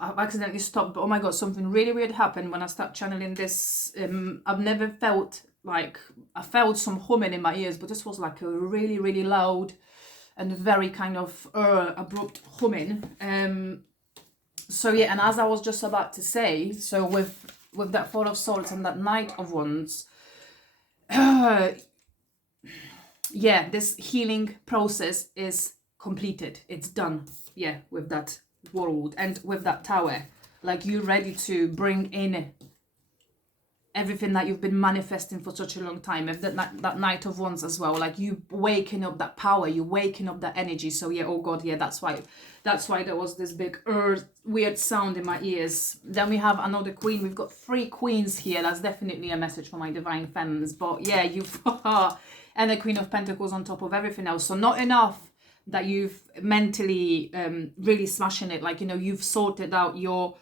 I've accidentally stopped, but oh my god, something really weird happened when I start channeling this. I've never felt like, I felt some humming in my ears, but this was like a really, really loud and very kind of abrupt humming. So yeah, and as I was just about to say, so with that Four of Swords and that Knight of Wands, yeah, this healing process is completed. It's done. Yeah, with that World and with that Tower. Like, you're ready to bring in everything that you've been manifesting for such a long time. If that Knight of Wands as well, like, you waking up that power, you waking up that energy. So yeah, oh god, yeah, that's why there was this big weird sound in my ears. Then we have another queen. We've got 3 queens here. That's definitely a message for my divine femmes. But yeah, you've and the Queen of Pentacles on top of everything else. So not enough that you've mentally really smashing it, like, you know, you've sorted out your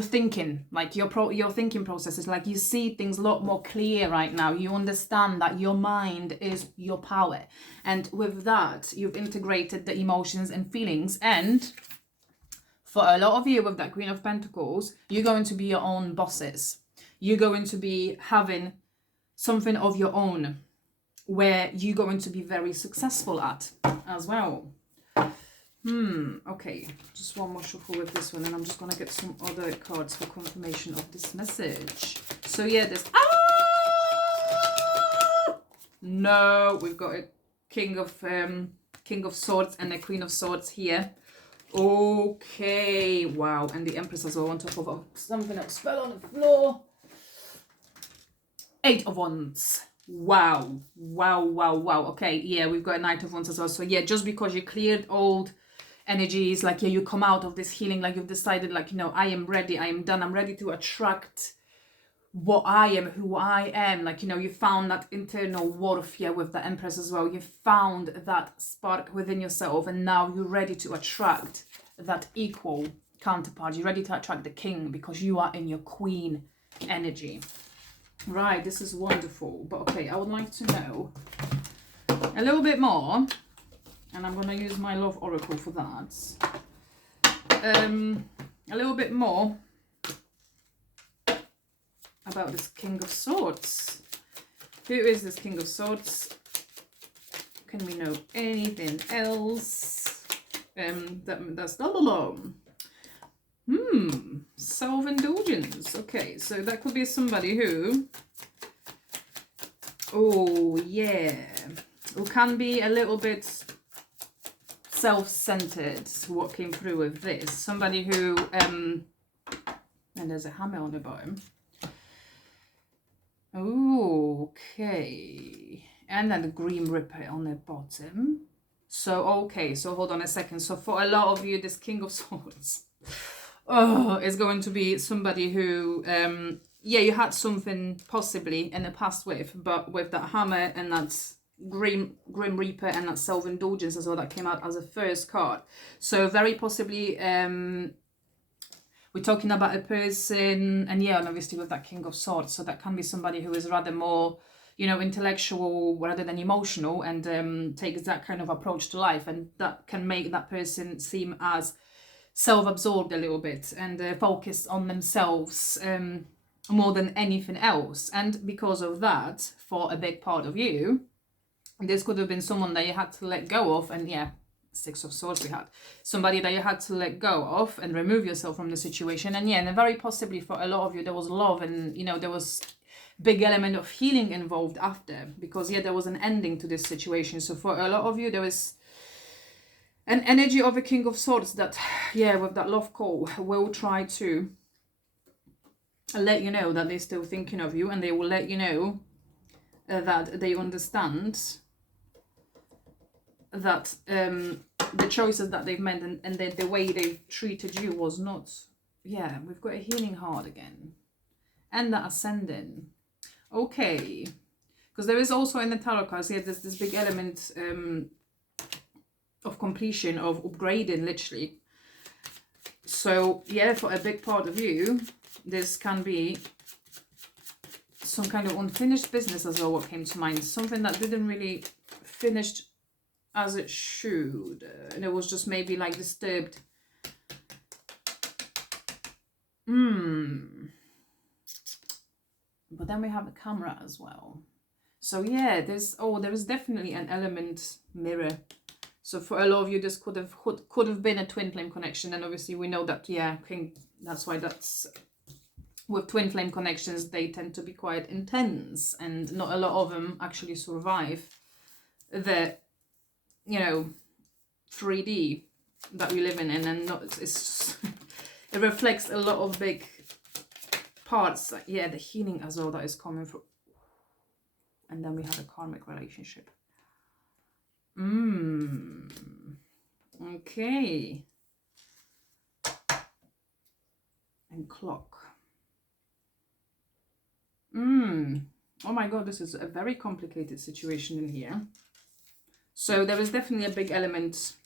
thinking, like your thinking process is like, you see things a lot more clear right now. You understand that your mind is your power, and with that you've integrated the emotions and feelings. And for a lot of you with that Queen of Pentacles, you're going to be your own bosses. You're going to be having something of your own where you're going to be very successful at as well. Okay, just one more shuffle with this one, and I'm just gonna get some other cards for confirmation of this message. So yeah, this no, we've got a King of Swords and a Queen of Swords here. Okay, wow, and the Empress as well on top of something else fell on the floor. 8 of Wands. Wow. Okay, yeah, we've got a Knight of Wands as well. So yeah, just because you cleared old energies, like, yeah, you come out of this healing, like, you've decided, like, you know, I am ready, I am done, I'm ready to attract what I am, who I am. Like, you know, you found that internal worth here with the Empress as well. You found that spark within yourself, and now you're ready to attract that equal counterpart. You're ready to attract the king because you are in your queen energy. Right, this is wonderful. But okay, I would like to know a little bit more, and I'm going to use my love oracle for that. A little bit more about this King of Swords. Who is this King of Swords? Can we know anything else? That's not alone. Self-indulgence. Okay, so that could be somebody who, oh yeah, who can be a little bit self-centered. What came through with this? Somebody who, and there's a hammer on the bottom. Okay, and then the Green Ripper on the bottom. So okay, so hold on a second. So for a lot of you, this King of Swords is going to be somebody who, yeah, you had something possibly in the past with, but with that hammer and that Grim Reaper and that self-indulgence as well, that came out as a first card. So very possibly we're talking about a person, and yeah, and obviously with that King of Swords, so that can be somebody who is rather more, you know, intellectual rather than emotional, and takes that kind of approach to life, and that can make that person seem as self-absorbed a little bit and focused on themselves more than anything else. And because of that, for a big part of you, this could have been someone that you had to let go of. And yeah, 6 of Swords we had. Somebody that you had to let go of and remove yourself from the situation. And yeah, and very possibly for a lot of you, there was love, and, you know, there was big element of healing involved after, because yeah, there was an ending to this situation. So for a lot of you, there was an energy of a King of Swords that, yeah, with that love call, will try to let you know that they're still thinking of you, and they will let you know that they understand that the choices that they've made and the way they've treated you was not, yeah, we've got a healing heart again. And that Ascending. Okay. Because there is also in the tarot cards here, there's this big element of completion, of upgrading, literally. So yeah, for a big part of you, this can be some kind of unfinished business as well, what came to mind. Something that didn't really finish as it should, and it was just maybe like disturbed. But then we have the camera as well. So yeah, there is definitely an element mirror. So for a lot of you, this could have been a twin flame connection, and obviously we know that, yeah, that's why that's with twin flame connections, they tend to be quite intense, and not a lot of them actually survive the, you know, 3D that we live in, and not it's just it reflects a lot of big parts, like, yeah, the healing as well that is coming through. And then we have a karmic relationship. Okay. And clock. Oh my god, this is a very complicated situation in here. So there is definitely a big element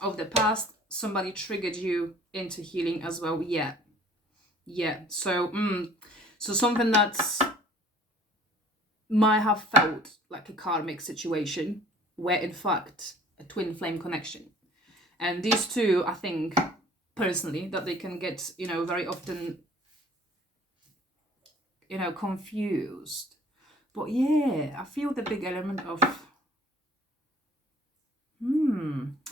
of the past. Somebody triggered you into healing as well. Yeah. So so something that's might have felt like a karmic situation, where in fact a twin flame connection. And these two, I think personally, that they can get, you know, very often, you know, confused. But yeah, I feel the big element of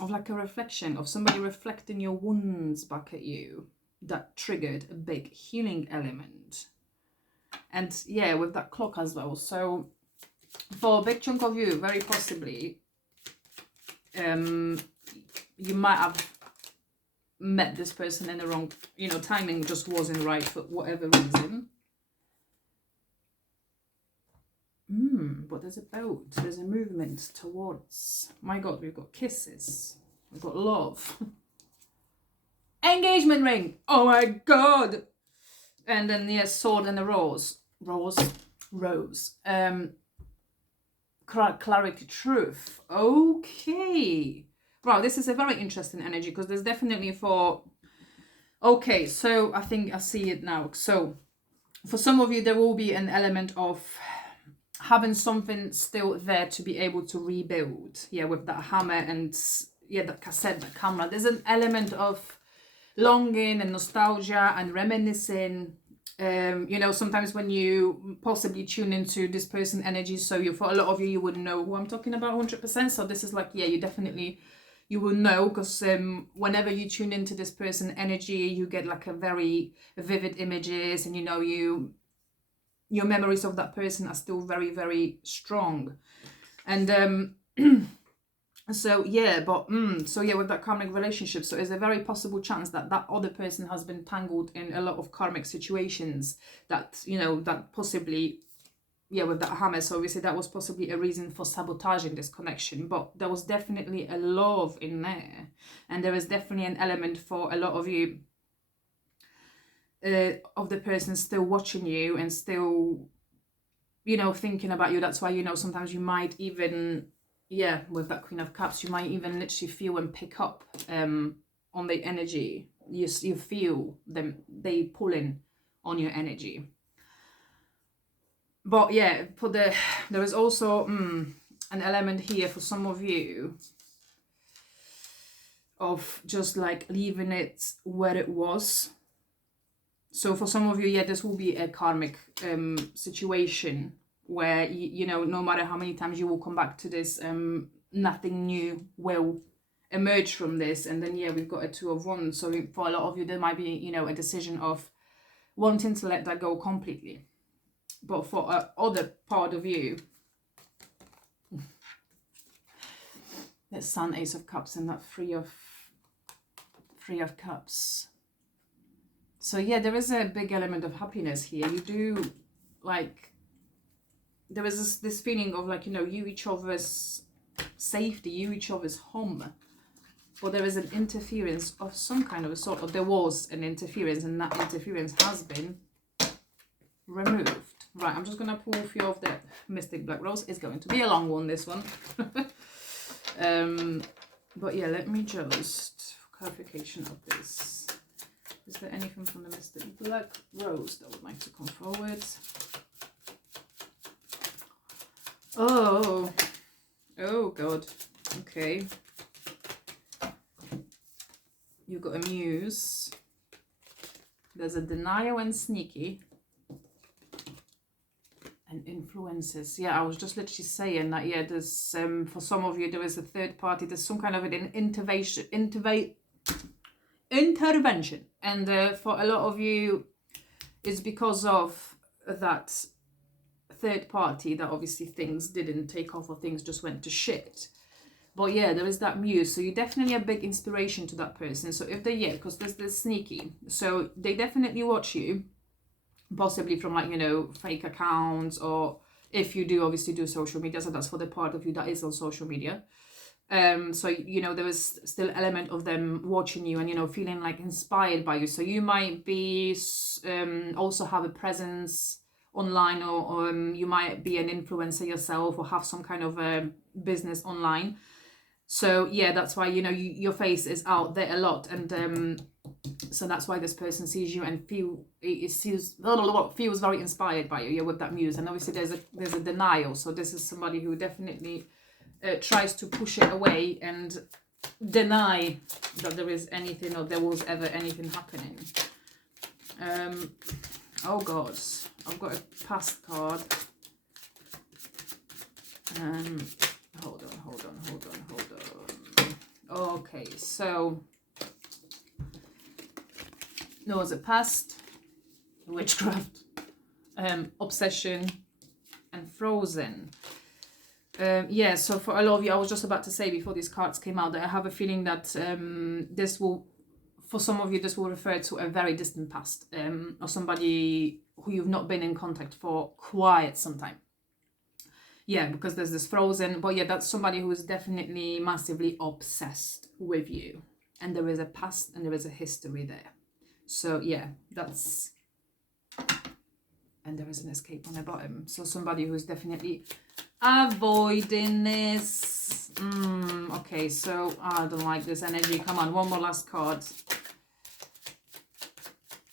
like a reflection of somebody reflecting your wounds back at you, that triggered a big healing element. And yeah, with that clock as well. So for a big chunk of you, very possibly, you might have met this person in the wrong, you know, timing just wasn't right for whatever reason. But there's a movement towards, my god, we've got kisses, we've got love, engagement ring, oh my god, and then yeah, sword and the rose, clarity, truth. Okay, wow, this is a very interesting energy, because there's definitely for, okay, so I think I see it now. So for some of you, there will be an element of having something still there to be able to rebuild. Yeah, with that hammer and, yeah, that cassette, the camera. There's an element of longing and nostalgia and reminiscing. You know, sometimes when you possibly tune into this person energy, so for a lot of you, you wouldn't know who I'm talking about 100%. So this is like, yeah, you will know, because whenever you tune into this person energy, you get like a very vivid images, and you know, your memories of that person are still very, very strong. And so yeah, but so yeah, with that karmic relationship, so there's a very possible chance that that other person has been tangled in a lot of karmic situations, that, you know, that possibly, yeah, with that hammer, so obviously that was possibly a reason for sabotaging this connection. But there was definitely a love in there, and there is definitely an element for a lot of you of the person still watching you and still, you know, thinking about you. That's why, you know, sometimes you might even, yeah, with that Queen of Cups, you might even literally feel and pick up on the energy. You feel them, they pulling on your energy. But yeah, there is also an element here for some of you of just like leaving it where it was. So for some of you, yeah, this will be a karmic situation where, you know, no matter how many times you will come back to this, nothing new will emerge from this. And then, yeah, we've got a Two of Wands. So for a lot of you, there might be, you know, a decision of wanting to let that go completely. But for other part of you, that Sun, Ace of Cups, and that Three of Cups. So yeah, there is a big element of happiness here. You do, like, there is this feeling of, like, you know, you each other's safety, you each other's home. Or there is an interference of some kind of a sort, or there was an interference, and that interference has been removed. Right, I'm just going to pull a few of the Mystic Black Rose. It's going to be a long one, this one. But yeah, let me just, for clarification of this. Is there anything from the Mystic Black Rose that would like to come forward? Oh God. Okay. You've got a Muse. There's a denial and sneaky. And influences. Yeah, I was just literally saying that, yeah, there's, for some of you, there is a third party. There's some kind of an intervention. And for a lot of you, it's because of that third party that obviously things didn't take off or things just went to shit. But yeah, there is that Muse. So you're definitely a big inspiration to that person. So if they, yeah, because there's sneaky. So they definitely watch you, possibly from like, you know, fake accounts, or if you do obviously do social media. So that's for the part of you that is on social media. So, you know, there is still element of them watching you and, you know, feeling like inspired by you. So you might be, also have a presence online, or you might be an influencer yourself, or have some kind of a business online. So yeah, that's why, you know, your face is out there a lot, and so that's why this person sees you and feels very inspired by you. You're with that Muse, and obviously there's a denial. So this is somebody who definitely tries to push it away and deny that there is anything, or there was ever anything happening. Oh God, I've got a past card. Hold on. Okay, so there was a past, witchcraft, obsession, and frozen. Yeah, so for a lot of you, I was just about to say before these cards came out that I have a feeling that this will, for some of you, this will refer to a very distant past, or somebody who you've not been in contact for quite some time. Yeah, because there's this frozen, but yeah, that's somebody who is definitely massively obsessed with you. And there is a past and there is a history there. So yeah, that's, and there is an escape on the bottom. So somebody who's definitely avoiding this. Okay, so I don't like this energy. Come on, one more last card.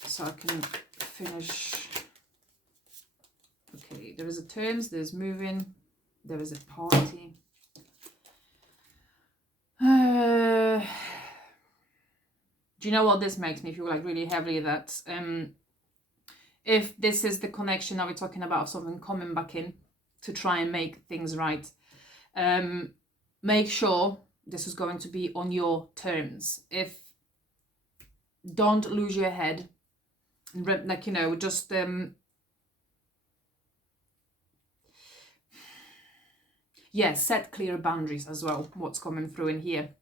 So I can finish. Okay, there is a terms, there's moving. There is a party. Do you know what this makes me feel like really heavily? That if this is the connection that we're talking about, something coming back in to try and make things right, make sure this is going to be on your terms. If don't lose your head, like, you know, just yeah, set clear boundaries as well, what's coming through in here.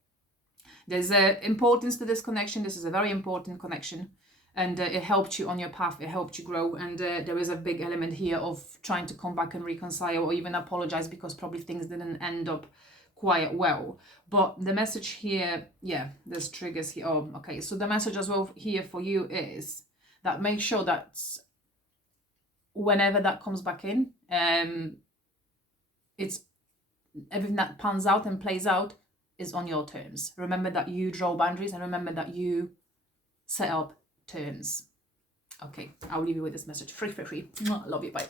There's a importance to this connection. This is a very important connection, and it helped you on your path. It helped you grow, and there is a big element here of trying to come back and reconcile, or even apologize, because probably things didn't end up quite well. But the message here, yeah, there's triggers here. Oh, okay. So the message as well here for you is that make sure that whenever that comes back in, it's everything that pans out and plays out is on your terms. Remember that you draw boundaries, and remember that you set up terms. Okay, I'll leave you with this message. Free. Love you. Bye.